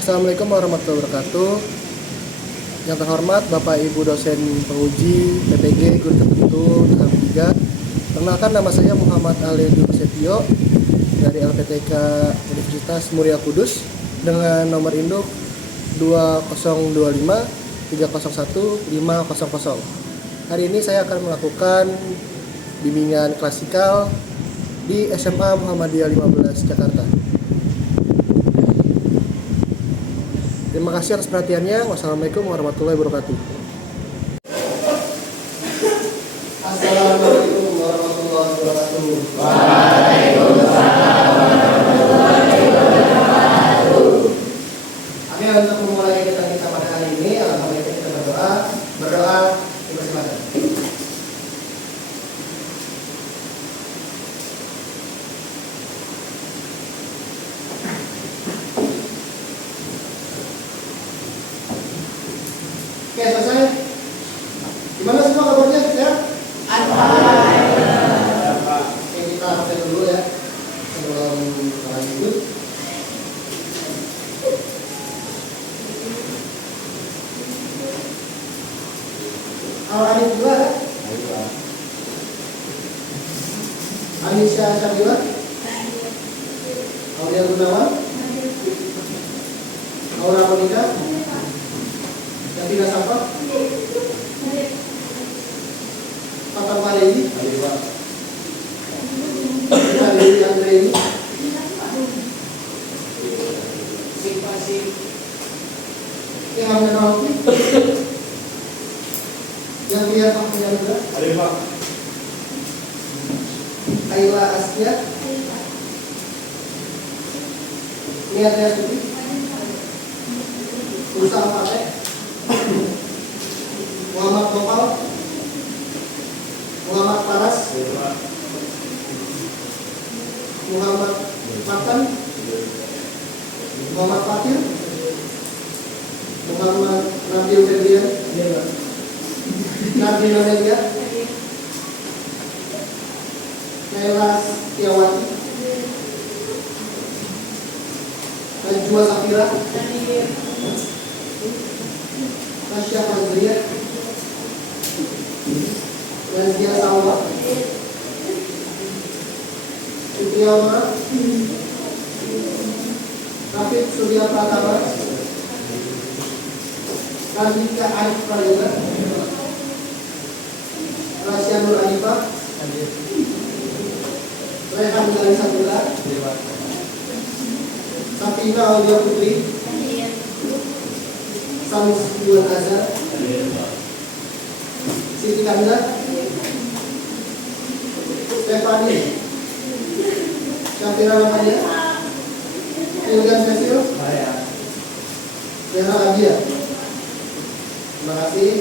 Assalamualaikum warahmatullahi wabarakatuh. Yang terhormat Bapak Ibu dosen penguji PPG guru tertentu tahap 3. Perkenalkan, nama saya Muhammad Ali Prasetyo dari LPTK Universitas Muria Kudus dengan nomor induk 2025 301 500. Hari ini saya akan melakukan bimbingan klasikal di SMA Muhammadiyah 15 Jakarta. Terima kasih atas perhatiannya. Wassalamualaikum warahmatullahi wabarakatuh. Assalamualaikum warahmatullahi wabarakatuh. Waalaikumsalam warahmatullahi wabarakatuh. Oke, untuk memulai kegiatan kita pada hari ini, alhamdulillah kita berdoa, dipersilakan. Oke, selesai. Gimana semua kabarnya? Sehat? Alhamdulillah. Oke, kita absen dulu ya sebelum lanjut. Al-Anif juga ya? Anisha Syabila? Aulia Gunawan? Aura Monika? Davina Safa? Papa Paledi? Paledi Andrei? Yang ambil roti? Yang lihat waktunya juga? Ayla Astia? Niatnya Suti? Musa Al-Fateh? Muhammad Gopal? Muhammad Paras? Muhammad Matan? Muhammad Fakir? Muhammad Nabil Ferdian? Nabi Namelia? Naila Setiawati? Najwa Safira? Nasya Fazlia? Nazia Salwa? Sutria Omar? Rafiq Surya Pratama? Radhika Arif Prayoga? Rasya Nur Anifah? Rehan Gali Sabula? Safina Aulia Putri? Samus Buan Azhar? Siti Kamila? Stefani? Syafira Makanya? Ilgan Cecil? Zahra Abia? Terima kasih.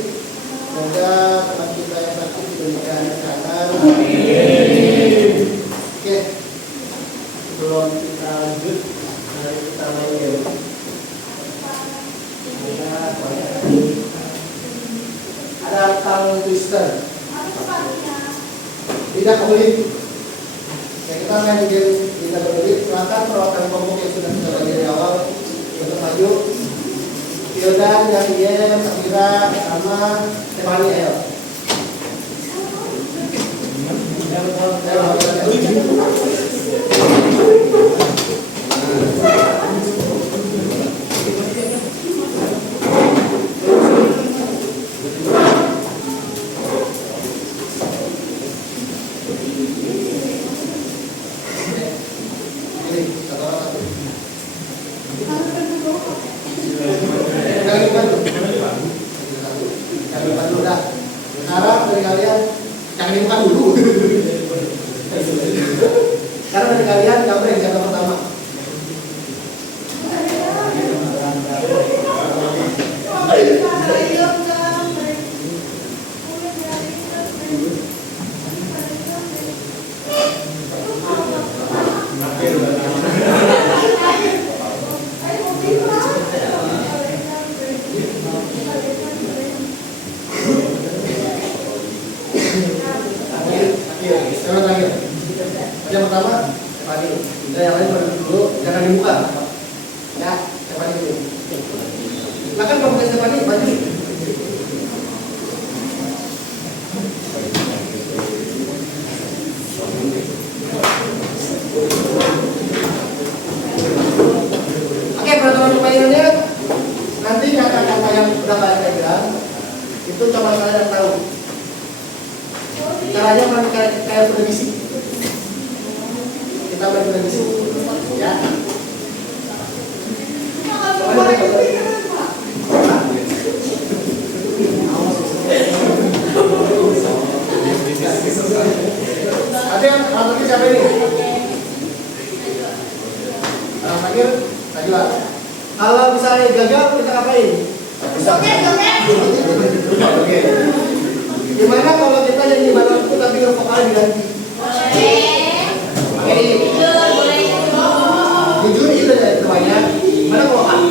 Semoga teman kita yang sakit diberikan kesehatan. Amin. Oke, sebelum kita lanjut, mari kita mulai. Ada tongue twister. Tidak kulit. Oke, kita main game tidak kulit. Silakan perwakilan kelompok yang sudah kita bagi dari awal untuk maju. Hildan, Yasien, Safira, sama Stefani, ayo. Sekarang dari kalian jangan dibuka dulu. Sekarang dari kalian kamu yang jatuh pertama. Silakan Bapak Stefani maju. Oke, peraturan permainannya nanti kata-kata yang sudah kalian bilang itu coba kalian tahu. Caranya kayak prediksi. Kita berprediksi, ya. Ada yang terakhir siapa ini? Terakhir, Najwa. Kalau misalnya gagal, kita ngapain? Oke. Gimana kalau kita nyanyi balonku tapi vokalnya diganti? Oke. Jujur itu ya semuanya. Mana vokal?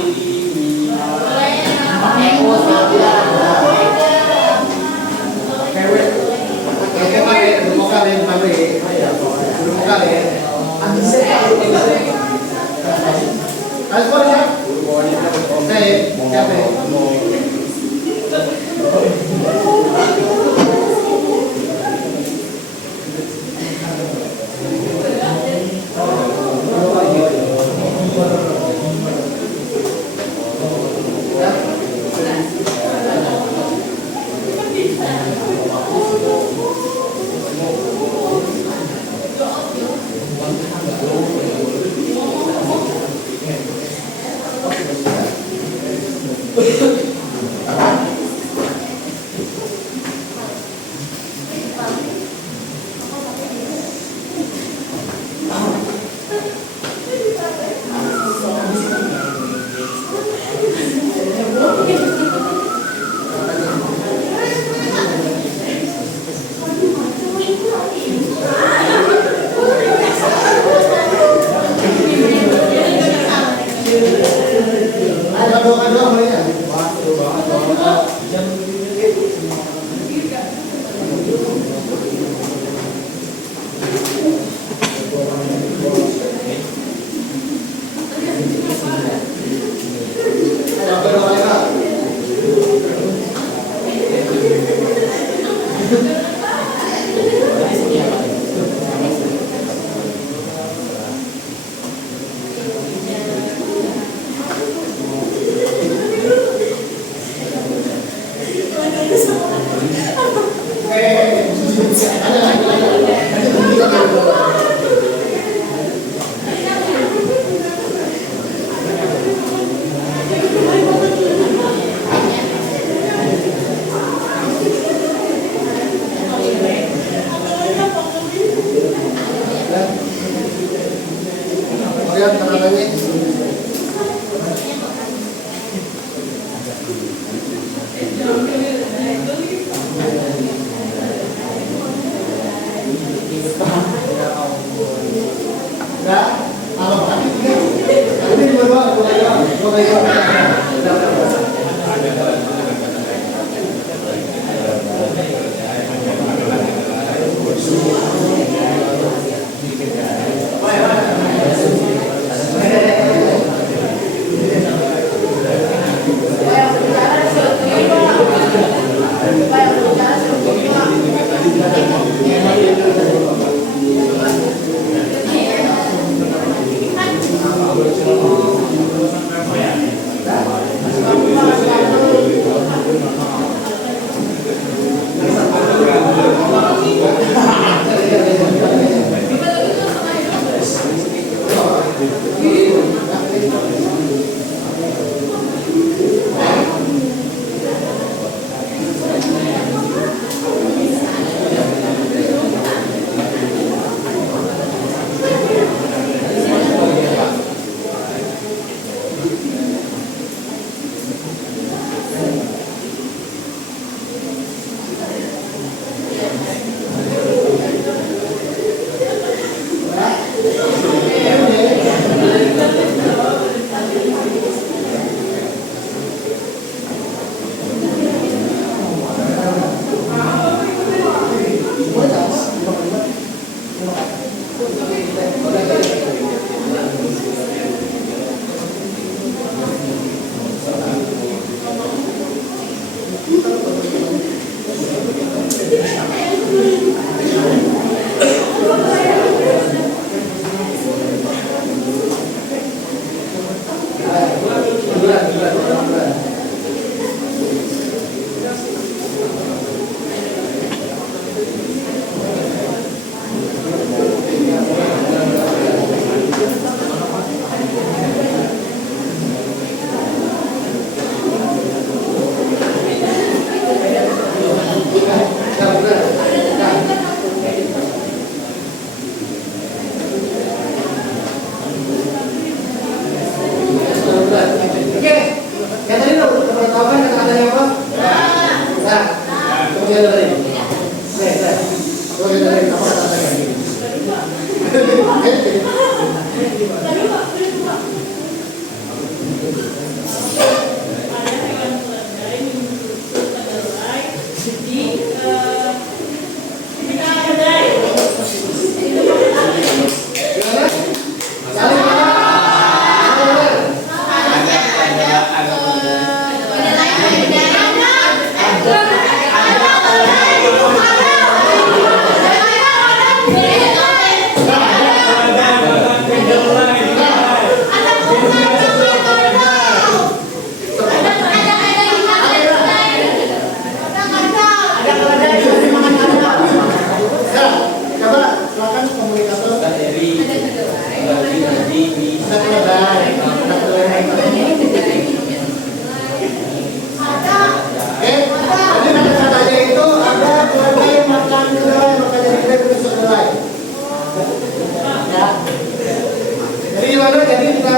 Jadi gimana? Jadi kita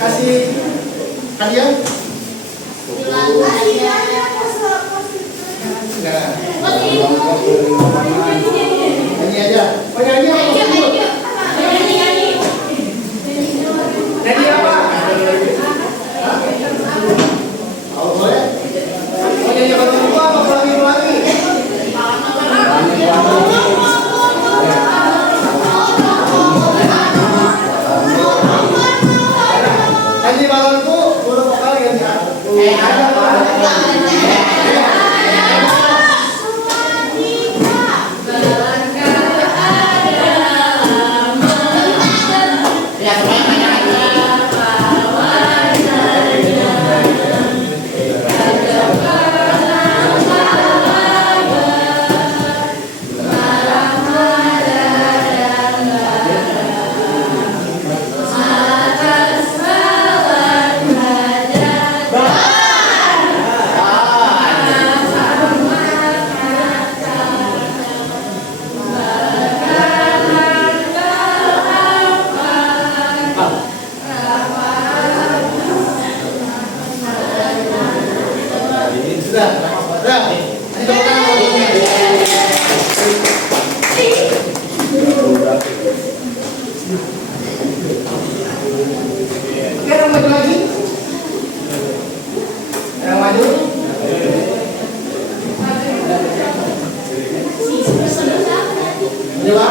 kasih hadiah? Enggak. Nyanyi aja. Oh nyanyi apa? Nyanyi apa? Hah? Oh boleh. Oh nyanyi kalau apa pelangi-pelangi? Nyanyi balonku, burung vokal ganti aku. Ada apa? Sudah. Ini tepuk tangan. Oke, yang maju lagi. Yang maju. Coba.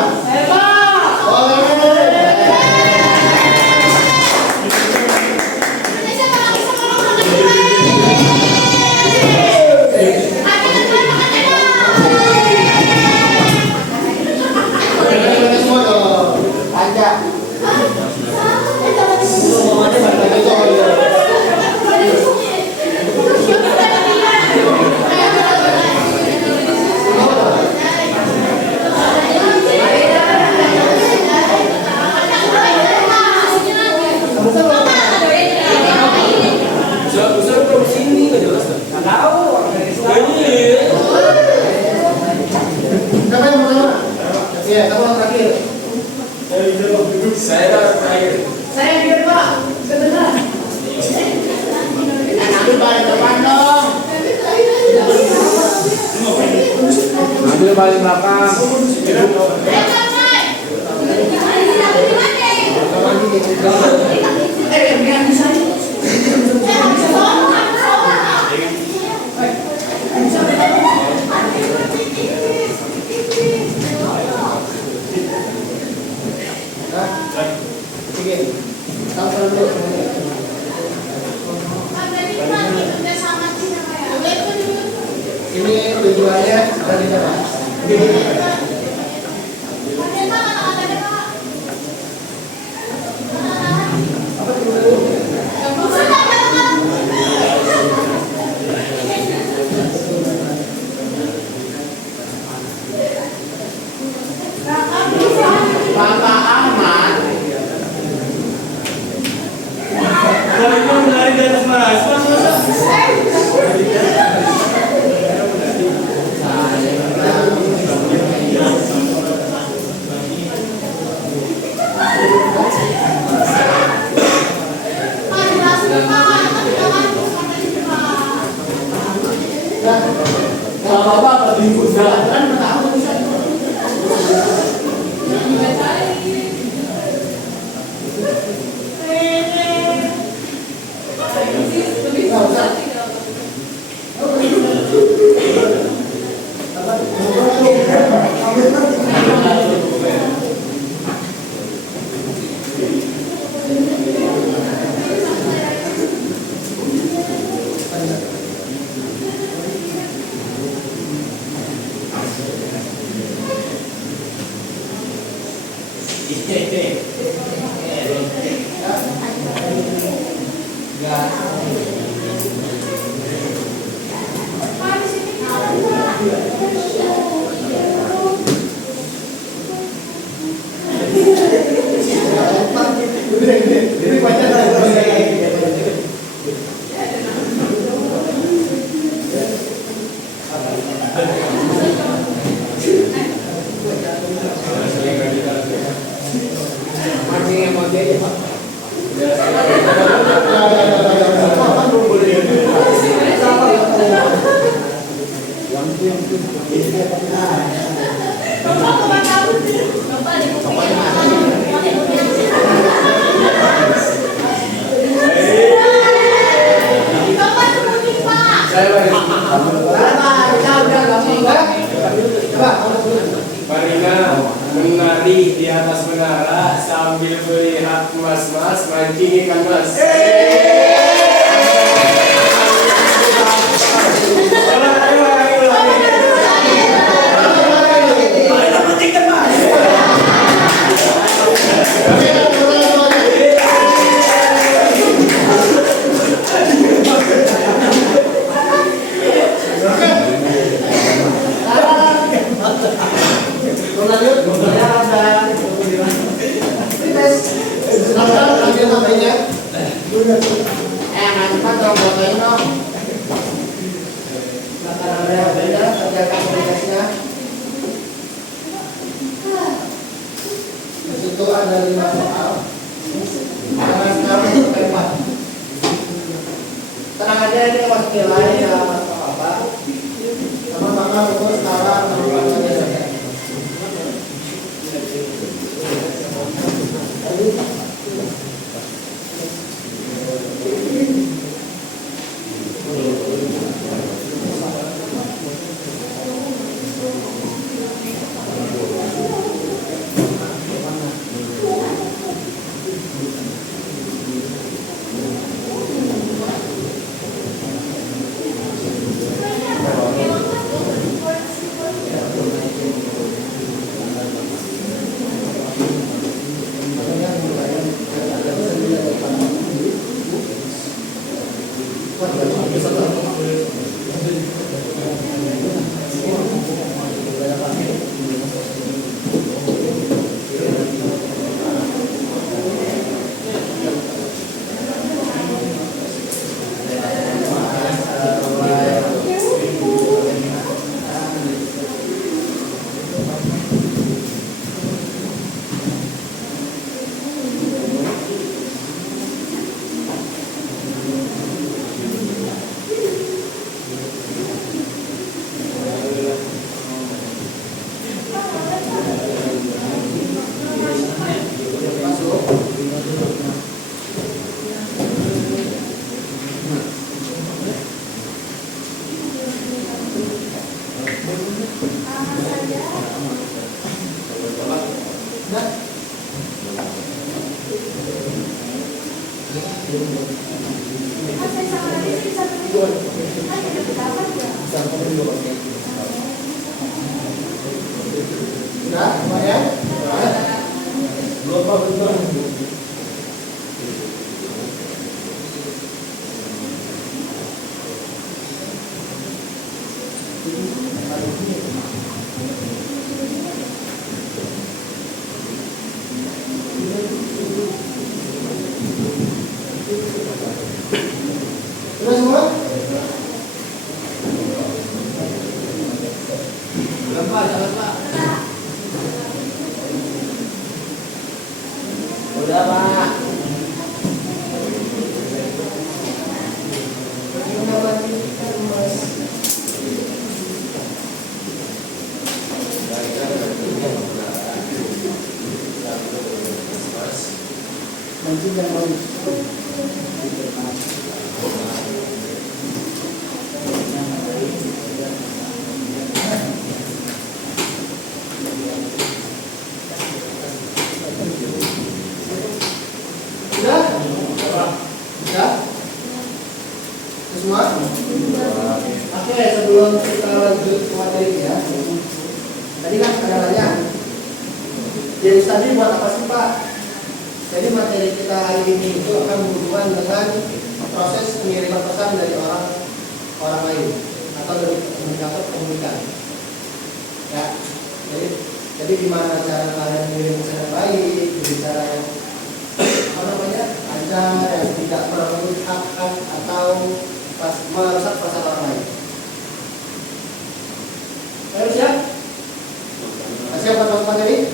Siapa yang pertama? Iya, kamu yang terakhir. Saya terakhir. Saya juga Pak, sebentar. Ambil paling depan dong. Ambil paling belakang. Ini tujuannya dari mana? Bapak Ahmad. Kalau itu menarik di atas mas. Kalau apa diundang kan tahu bisa. Marina menari di atas menara sambil melihat mas-mas mancing ikan mas. Itu ada 5 soal. Jangan sekarang tempat. Tenang aja, ini masuk nilai ya, masuk apa? Sama-sama fokus sekarang. Sudah semuanya? Belum belum. Sudah semua? Belum Pak, jangan Pak. Udah Pak. Nanti yang mau semua? Oke, sebelum kita lanjut ke materi ya. Tadi kan ada nanya, jadi tadi buat apa sih Pak? Jadi materi kita hari ini itu akan berhubungan dengan proses pengiriman pesan dari orang lain atau dari komunikator ke komunikan. Ya, jadi gimana cara kalian mengirim pesan yang baik, berbicara yang lancar, yang tidak merebut hak atau merusak perasaan orang lain. Ayo siap? Siap buat materi?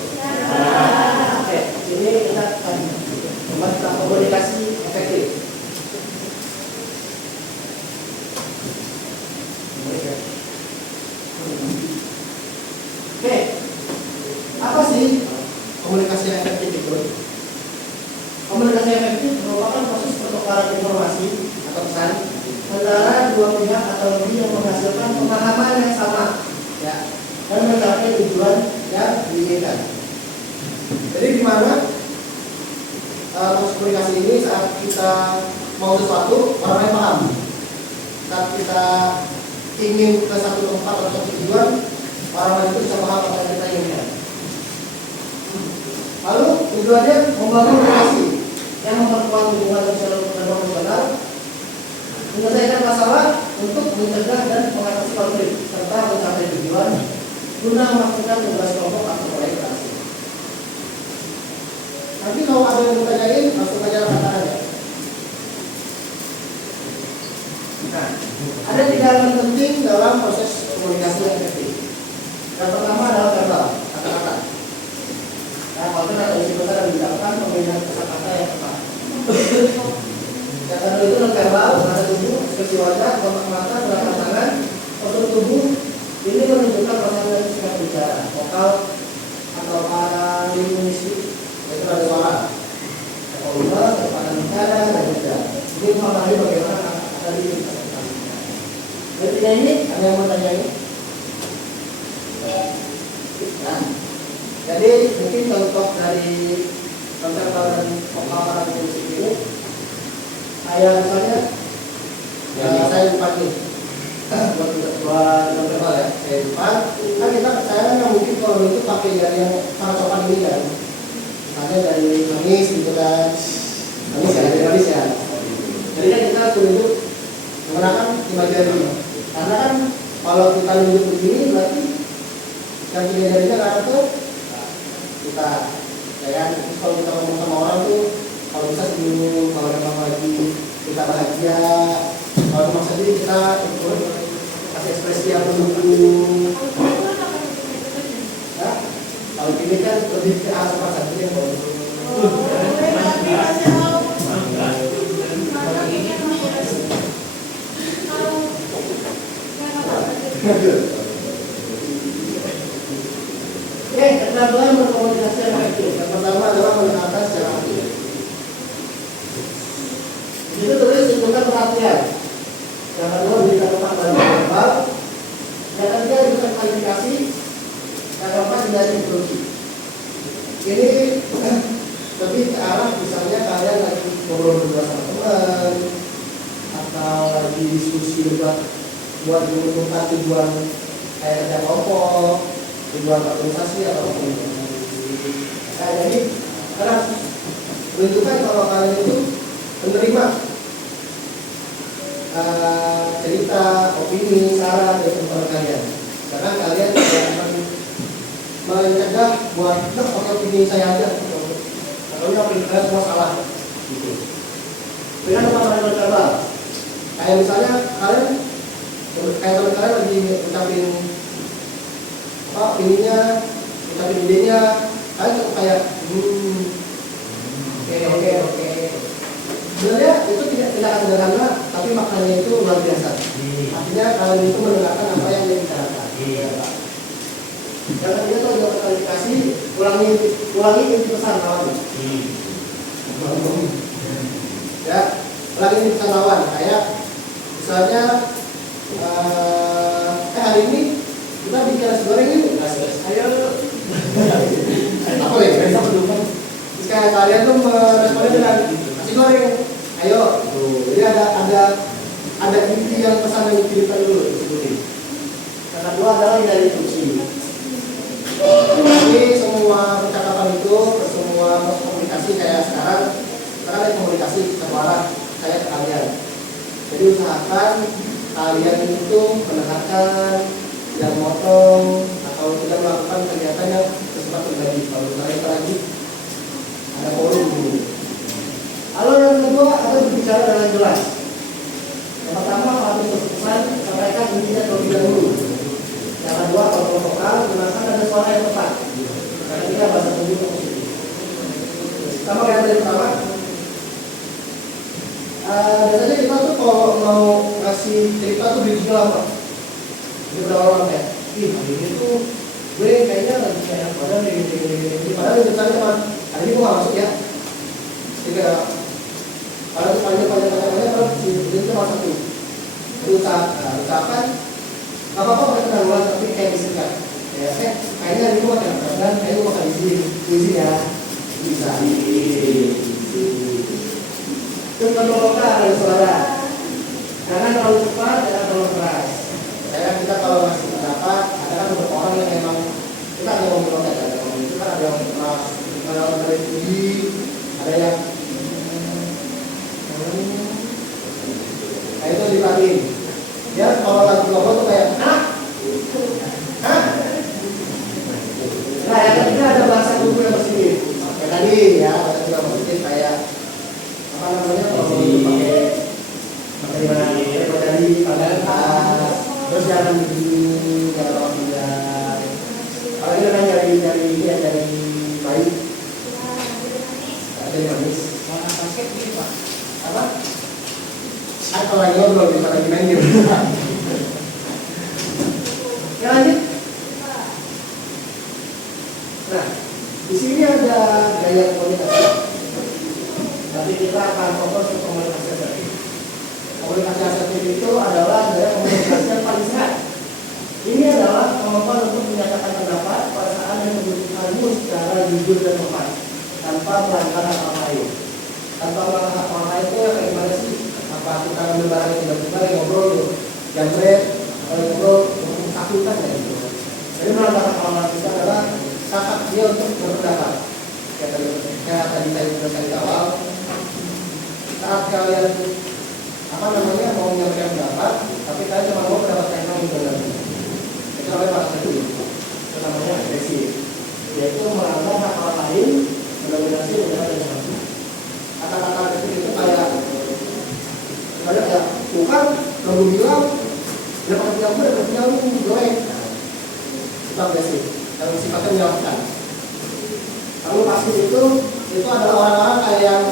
Oke, sini kita akan membahas tentang komunikasi efektif. Oke, apa sih komunikasi efektif itu? Komunikasi efektif merupakan proses pertukaran informasi atau pesan antara dua pihak atau lebih yang menghasilkan pemahaman yang sama, ya, dan mencapai tujuan yang diinginkan. Jadi di mana proses komunikasi ini saat kita mau sesuatu orang lain paham. Saat kita ingin ke satu tempat atau satu tujuan, orang lain itu bisa paham apa yang kita inginkan. Lalu tujuannya membangun relasi yang memperkuat hubungan sosial dan emosional, menyelesaikan masalah untuk mencegah dan mengatasi konflik serta mencapai tujuan guna memastikan tugas kelompok atau proyek berhasil. Nanti kalau ada yang ditanyain langsung aja kata aja. Nah, ada 3 elemen penting dalam proses komunikasi yang efektif. Yang pertama adalah verbal, kata-kata. Nah, konten atau isi pesan yang didapatkan pemilihan kata-kata yang tepat. Yang kedua itu non verbal, nada tubuh, ekspresi wajah, kontak mata, gerakan tangan, postur tubuh. Ini menunjukkan proses sikap bicara, vokal atau paralimunistik, yaitu ada suara, volume, kecepatan bicara, dan juga. Ini mempengaruhi bagaimana kata tadi dipresentasikan. Berikutnya ini ada yang mau tanya ini? Nah, jadi mungkin contoh dari non-verbal dan vokal paralimunistik ini, saya misalnya, saya depan nih. buat non-verbal ya, saya depan. Kan saya nggak mungkin kalau itu pakai jari yang sangat sopan ini kan. Misalnya dari manis gitu kan, manis ya, dari manis ya. Jadi kan kita tunjuk menggunakan 5 jari. Karena kan kalau kita tunjuk begini berarti yang 3 jarinya ke arah tuh kita. Ya kan, kalau kita ngomong sama orang tuh kalau bisa senyum, kalau memang lagi kita bahagia, kalau memang sedih kita kasih ekspresi yang mendukung. Nah, kalau ini kan lebih ke arah perasaan yang Oke, kedua berkomunikasi yang efektif. Yang pertama adalah mendengarkan secara aktif. Itu tulis tunjukkan perhatian. Yang kedua berikan tempat dan verbal. Yang ketiga berikan klarifikasi. Yang keempat hindari interupsi. Ini lebih ke arah misalnya kalian lagi ngobrol berdua sama teman atau lagi diskusi buat menentukan tujuan kayak kerja kelompok, tujuan organisasi atau apa. Nah, jadi karena menunjukkan kalau kalian itu menerima cerita, opini, saran dari teman kalian. Karena kalian akan mencegah buat pakai opini saya aja. Kalau opini kalian semua salah. Gitu. Dengan teman-teman mencoba. Kayak misalnya kalian teman kalian lagi ucapin apa opininya, ucapin idenya, kalian cukup kayak oke. Sebenarnya itu tidak sederhana, tapi maknanya itu luar biasa. Artinya kalian itu mendengarkan apa yang dia bicarakan. Yang ketiga itu adalah klarifikasi, ulangi inti pesan lawan. Ya, ulangi inti pesan lawan. Kayak misalnya, hari ini kita bikin nasi goreng yuk. Ayo. Apa ya? Terus kayak kalian tuh meresponnya dengan nasi goreng. Ayo. Jadi ada inti yang pesan yang dikirimkan dulu. Yang kedua adalah hindari interupsi. Jadi semua percakapan itu, semua komunikasi kayak sekarang ada komunikasi satu arah saya ke kalian. Jadi usahakan kalian itu menekan yang motong atau tidak melakukan kegiatan yang bersifat pribadi. Kalau misalnya lagi ada forum dulu. Lalu yang kedua ada berbicara dengan jelas. Yang pertama harus berpesan sampaikan intinya terlebih dahulu. Yang kedua kalau vokal gunakan ada suara yang tepat. Karena kita bahasa tubuh positif. Sama kayak tadi pertama. Biasanya kita tuh kalau mau ngasih cerita tuh bridging lama. Jadi berapa orang kayak, ih hari ini tuh gue kayaknya lagi kayak padahal padahal ceritanya cuma hari ini gue gak masuk ya. Jadi kayak kalau itu panjang terus itu cuma satu. Itu usahakan apa-apa pakai penanggulan tapi kayak disingkat. Kayak kayaknya hari ini gue akan dan kayaknya gue akan izin ya. Bisa. Terus kontrol lokal ada suara. Jangan terlalu cepat, jangan terlalu keras. Karena kita kalau masih pendapat, ada kan beberapa orang yang memang kita ada yang ngomong lokal, ada yang ngomong itu kan ada yang keras, ada yang dari tinggi, ada yang nah itu dipakai. Ya kalau lagu lokal tuh kayak hah? Nah yang ketiga ada bahasa tubuh yang positif. Kayak tadi ya bahasa tubuh yang positif kayak apa namanya kalau pakai mana dari pada atas terus jangan begini kalau tidak kalau itu kan dari baik dari manis basket gini Pak. apa atau lagi ngobrol bisa lagi main game ya lanjut. Nah di sini ada gaya komunikasi. Tapi kita akan fokus ke komunikasi asertif. Komunikasi asertif itu adalah gaya komunikasi yang paling sehat. Ini adalah kemampuan untuk menyatakan pendapat, perasaan dan kebutuhanmu secara jujur dan tepat, tanpa melanggar hak orang lain. Tanpa melanggar hak orang lain itu kayak gimana sih? Apa kita ngambil barang yang tiba-tiba ngobrol, jambret, ngobrol, takutan ya gitu. Jadi melanggar hak orang lain itu adalah hak dia untuk berpendapat. Kayak tadi saya sudah di awal. Saat kalian apa namanya mau menyampaikan pendapat, tapi kalian cuma mau pendapat kalian yang benar. Itu namanya bahasa tubuh. Itu namanya agresif. Yaitu melanggar hak orang lain, mendominasi negara dan bangsa. Kata-kata agresif itu kayak bukan kalau bilang dapat punya lu jelek. Itu agresif. Yang sifatnya menyalahkan. Lalu pasti itu adalah orang-orang kayak yang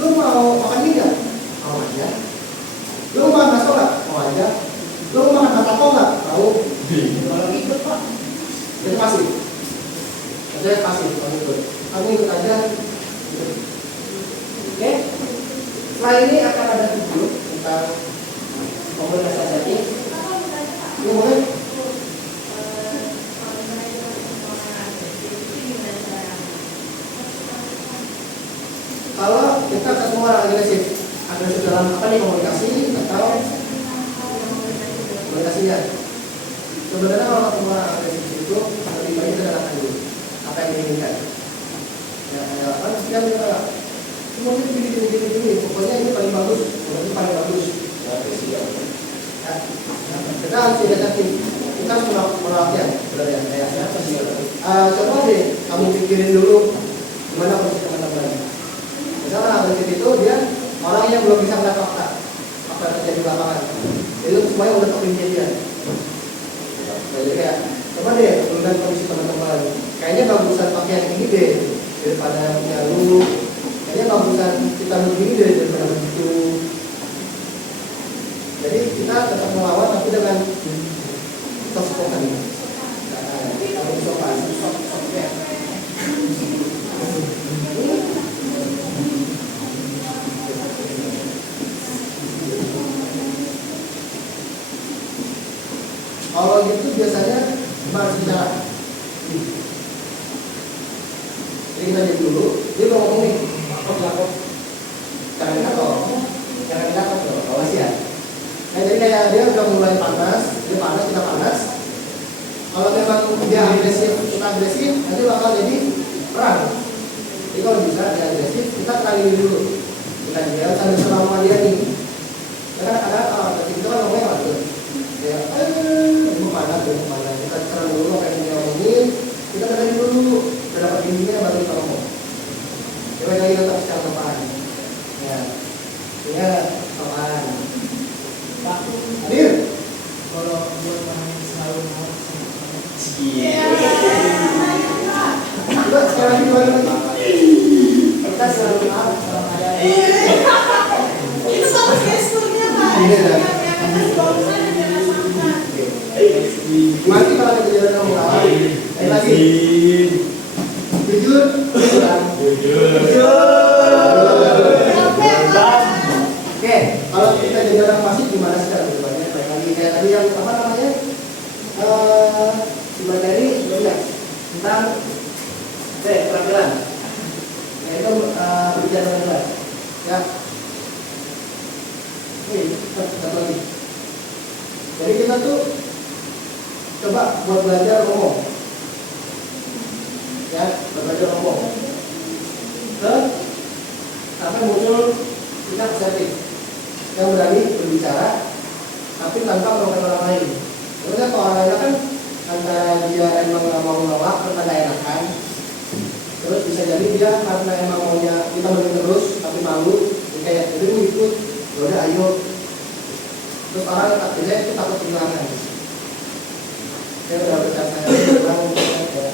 lu mau makan mie nggak? Mau aja. Lu mau makan bakso nggak? Mau aja. Lu mau makan batako nggak? Mau. Kalau ikut Pak. Itu pasti. Itu pasti. Kamu ikut aja. Oke. Setelah ini akan ada video tentang komunikasi asertif. Lu boleh? Kalau kita ketemu orang agresif dalam apa nih komunikasi atau komunikasinya. Sebenarnya kalau ketemu orang agresif itu lebih baik kita datang dulu apa yang diinginkan. Ya kan kita semua itu gini. Pokoknya ini paling bagus, ini paling bagus. Ya, kita harus inisiatif. Kita harus melakukan sebenarnya kayaknya. Coba deh kamu pikirin dulu gimana kondisi teman-teman. Misalnya agresif itu dia orang yang belum bisa melihat fakta yang terjadi di lapangan. Itu semuanya udah kejadian. Jadi kayak coba deh melihat kondisi teman-teman. Kayaknya bagusan pakaian ini deh daripada punya lu. Kayaknya bagusan kita begini deh daripada begitu. Jadi kita tetap melawan tapi dengan soft-spoken. Soft-spoken. Kalau gitu biasanya harus bicara. Jadi kita lihat dulu, dia mau ngomong nih, kok jangan dikatakan dong, awas ya. Nah jadi kayak dia udah mulai panas, dia panas, kita panas. Kalau memang dia agresif, kita agresif, nanti bakal jadi perang. Jadi kalau bisa dia agresif, kita kenalin dulu. Kita dia sambil sama dia nih. Ini ada. Mati kalau ada kejadian kamu lagi. Lagi. Jujur. Oke, kalau kita jadi orang fasik gimana sih cara berubahnya? Baik lagi kayak tadi yang apa namanya? Materi sebelumnya tentang keterampilan. Nah itu berbicara dengan ya. Ini satu lagi. Jadi kita tuh coba buat belajar ngomong. Ya, belajar ngomong. Sampai muncul sikap asertif yang berani berbicara tapi tanpa merugikan orang lain. Terus kan kalau orang lain kan antara dia emang nggak mau ngelawak karena nggak enakan, terus bisa jadi dia karena emang maunya kita mendengar terus tapi malu, kayak jadi mau ikut, yaudah ayo. Terus orang takutnya itu takut kehilangan. Saya udah berkata orang ya,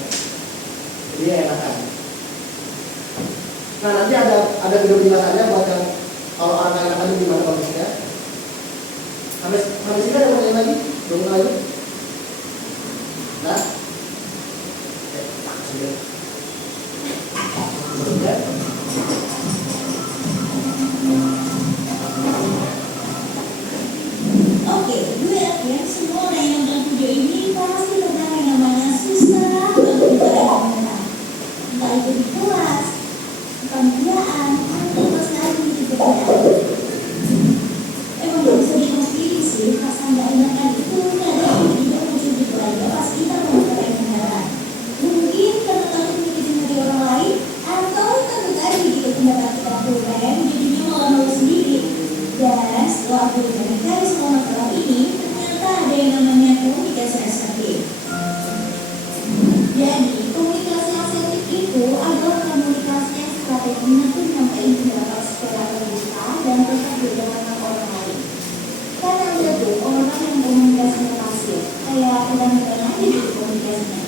jadi enakan. Nah nanti ada video penjelasannya buat yang kalau orang enakan itu gimana bagusnya. Sampai sini ada pertanyaan lagi? Belum lagi? Nah, sudah. Oke, gue yakin semua orang yang nonton video ini pasti tentang yang namanya susah untuk bicara yang benar. Entah itu di kelas, pembiayaan, atau pas lagi di kerjaan. Emang gak bisa dipungkiri sih, perasaan gak enakan itu kadang juga muncul di keluarga pas kita membuka yang benar. Mungkin karena takut nyakitin hati orang lain, atau takut aja gitu pendapat kita keren, jadinya malah malu sendiri. Dan setelah aku mencari semua masalah ini, ternyata ada yang namanya komunikasi asertif. Jadi, komunikasi asertif itu adalah komunikasi yang strateginya tuh nyampein pendapat secara terbuka dan tetap berjalan dengan orang lain. Karena ada tuh orang yang komunikasinya pasif, kayak kadang-kadang aja gitu komunikasinya.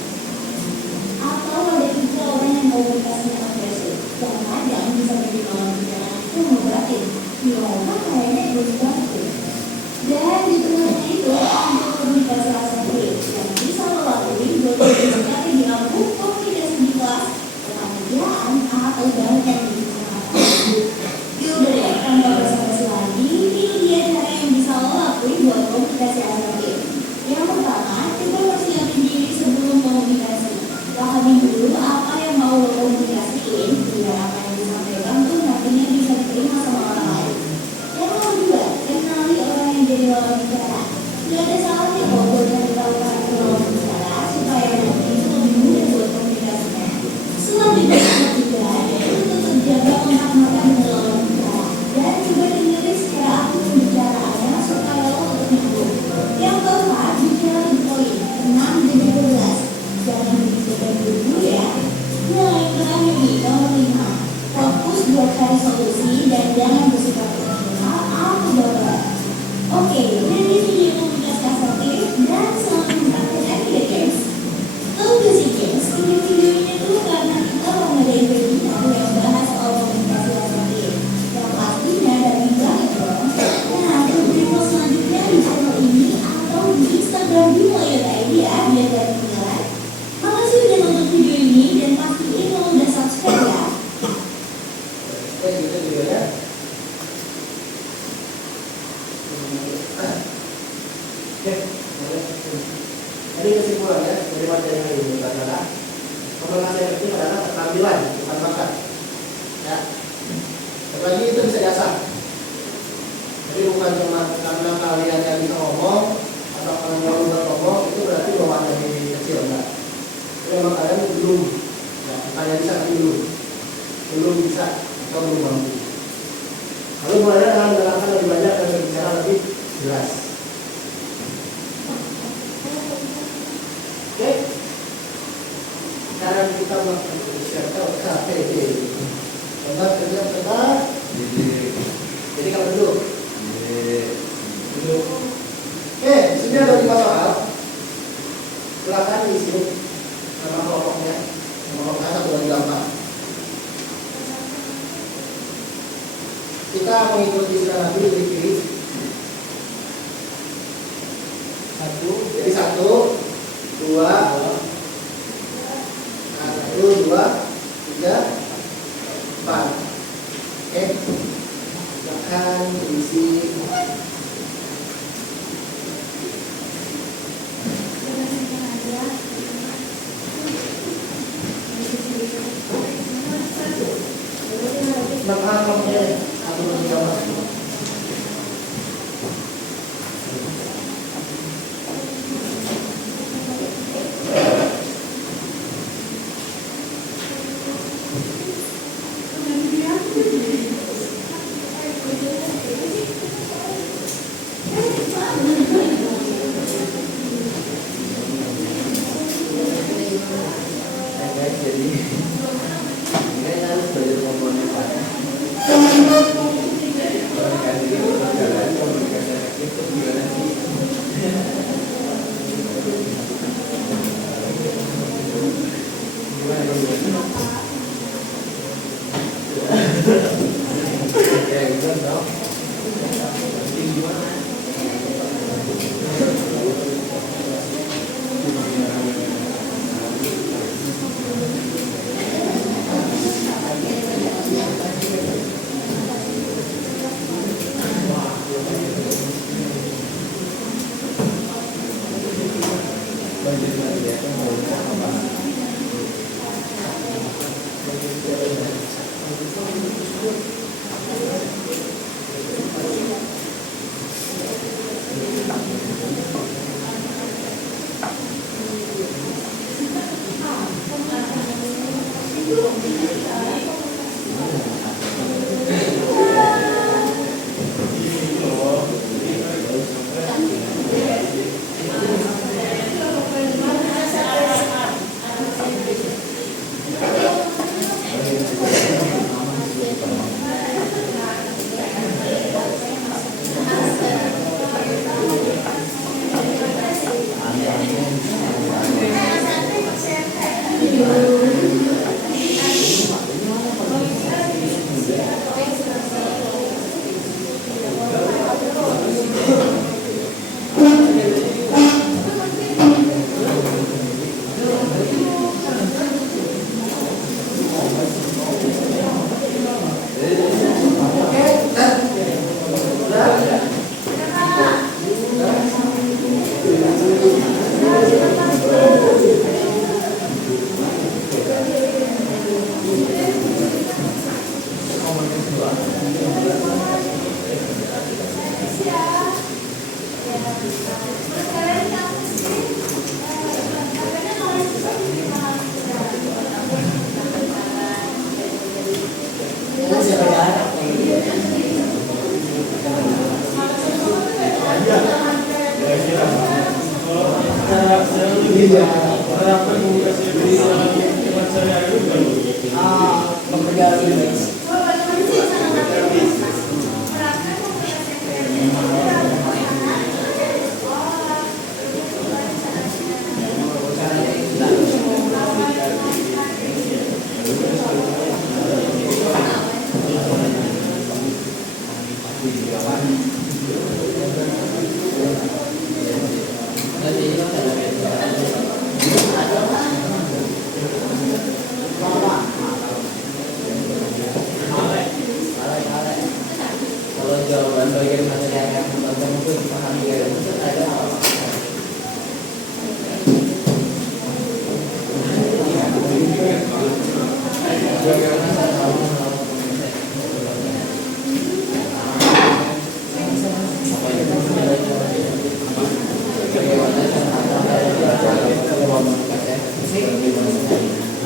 Atau ada juga orang yang komunikasinya agresif, yang kadang bisa bikin orang bicara itu ngebatin. Ya, kayaknya belum bantu. Dan di tengahnya itu ada komunikasi asertif yang bisa melalui berbagai strategi ampuh komunikasi di kelas, pekerjaan, atau bahkan di kesehatan. Yaudah deh, tanpa basa-basi lagi, ini dia cara yang bisa lo lakuin buat komunikasi asertif. Yang pertama, coba persiapin diri sebelum komunikasi. Pahami dulu apa yang mau lo komunikasiin, biar apa yang disampaikan tuh nantinya bisa diterima sama orang lain. Yang kedua, kenali orang yang jadi lawan bicara. Gak ada salahnya kok buat cari tahu karakter lawan bicara supaya nanti itu lebih mudah buat komunikasinya. Selanjutnya juga, itu tetap jaga kontak mata dengan lawan bicara dan juga dengerin secara aktif pembicaraannya supaya lo tetap nyambung. Yang keempat, bicara to the point, tenang dan juga jelas. Jangan dipikirkan dulu ya. Nah, yang terakhir nih, nomor 5, fokus buat cari solusi dan jangan bersikap emosional atau baper. Oke, jadi video komunikasi asertif dan selamat mendengarkan aja ya guys. Tahu gak sih guys, ini video ini tuh karena kita mau ngadain webinar yang bahas soal komunikasi asertif. Yang pastinya dari banget dong. Nah, untuk info selanjutnya di channel ini atau di Instagram Bimo.id ya, biar gak ketinggalan. Makasih udah nonton video ini dan pastiin lo udah subscribe ya. Gitu juga ya. Oke, jadi kesimpulannya dari materi yang ini adalah komunikasi efektif adalah keterampilan bukan bakat. Ya, lagi itu bisa diasah. Jadi bukan cuma karena kalian yang bisa ngomong atau kalian yang udah ngomong itu berarti bawaan dari kecil enggak. Jadi memang kalian belum, ya, bukannya bisa tapi belum bisa atau belum mampu. Lalu mulai dengan menerangkan lebih banyak dan berbicara lebih jelas. Oke, sekarang kita melakukan share KPD. Tempat kerja sebentar. Jadi kalau duduk. Duduk. Oke, di sini ada 5 soal. Silakan diisi nama kelompoknya. Nama kelompoknya 1, 2, 3, 4. Kita mengikuti istilah Nabi di kiri. 1, 2, 3, 4. Oke, silakan diisi.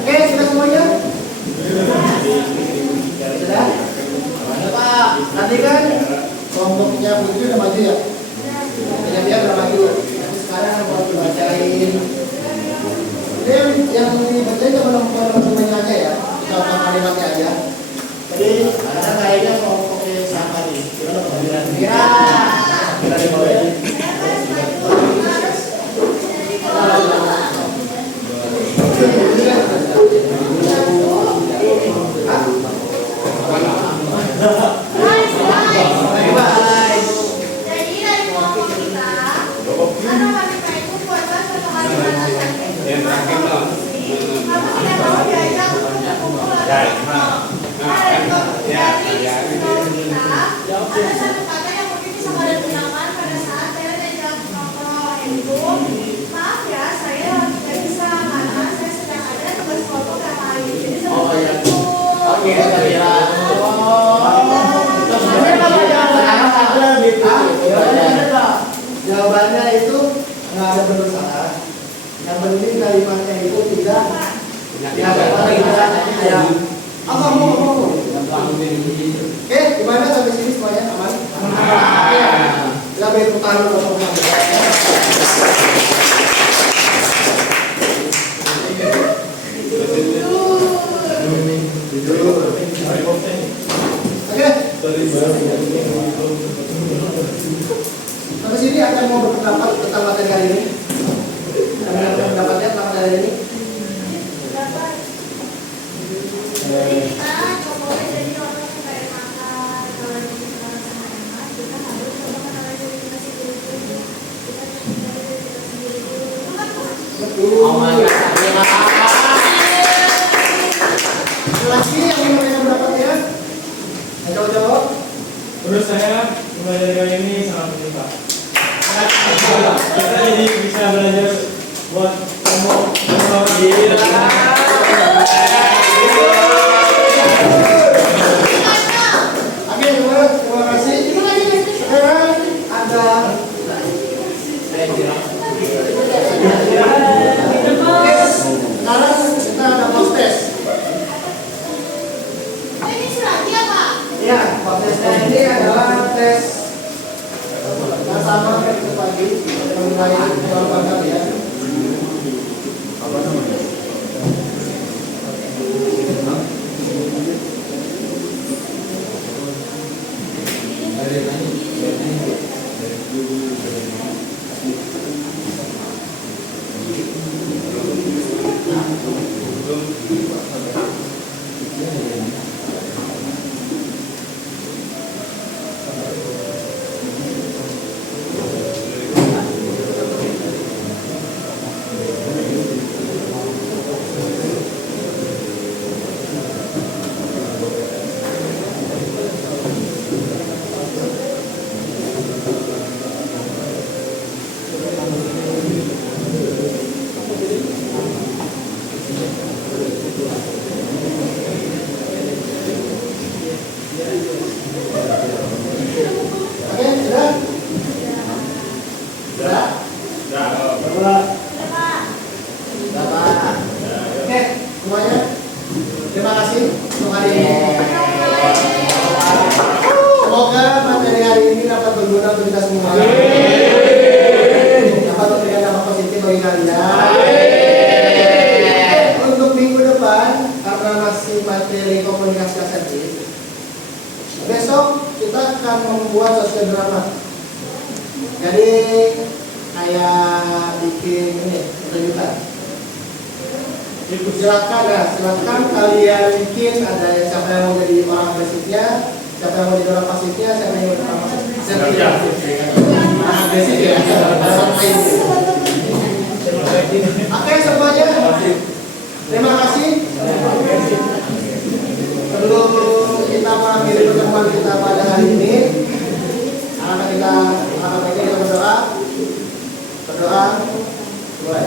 Oke, sudah semuanya? Sudah? Pak, nanti kan kelompoknya Putri udah maju ya? Dia udah maju. Tapi sekarang mau dibacain. Yang dibacain cuma teman-temannya aja ya, contoh kalimatnya aja. Jadi ada kayaknya kelompoknya siapa nih? Kira di bawah ya. Jadi dari kelompok kita, karena wanita itu puasa Jawabannya ada Pak. Jawabannya itu nggak ada benar salah. Yang penting kalimatnya itu tidak ya kayak apa mau. Oke, gimana sampai sini semuanya aman? Oke. Kita beri tepuk tangan untuk Oke. Sampai sini akan mau berpendapat tentang materi hari ini. Ada pendapatnya tentang materi ini? Oh my god, Lagi yang ingin memberikan pendapatnya? Jawab. Menurut saya mulai dari kali ini sangat penting Pak. Kita jadi bisa belajar buat kamu Oke, terima kasih. Sekarang ada tes. Sekarang kita ada post test. Ya, post testnya ini adalah tes yang sama seperti pagi mengenai jawaban kalian. Apa namanya? Oke, sudah? Sudah? Sudah. Oke, semuanya. Terima kasih untuk hari ini. Semoga materi hari ini dapat berguna untuk kita semua. Dapat memberikan dampak positif bagi kalian. Untuk minggu depan, karena masih materi komunikasi asertif, besok kita akan membuat sosial drama. Jadi kayak bikin ini pertunjukan. Silakan kalian bikin ada siapa yang mau jadi orang agresifnya, siapa yang mau jadi orang pasifnya, siapa yang mau jadi orang pasif. Agresif ya. Oke semuanya. Terima kasih. Sebelum kita mengakhiri pertemuan kita pada hari ini, kita berdoa. Mulai.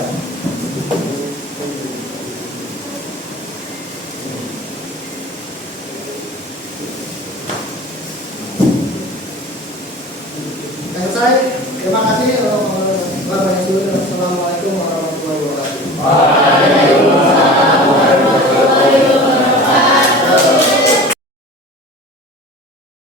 Selesai. Terima kasih. Terima kasih.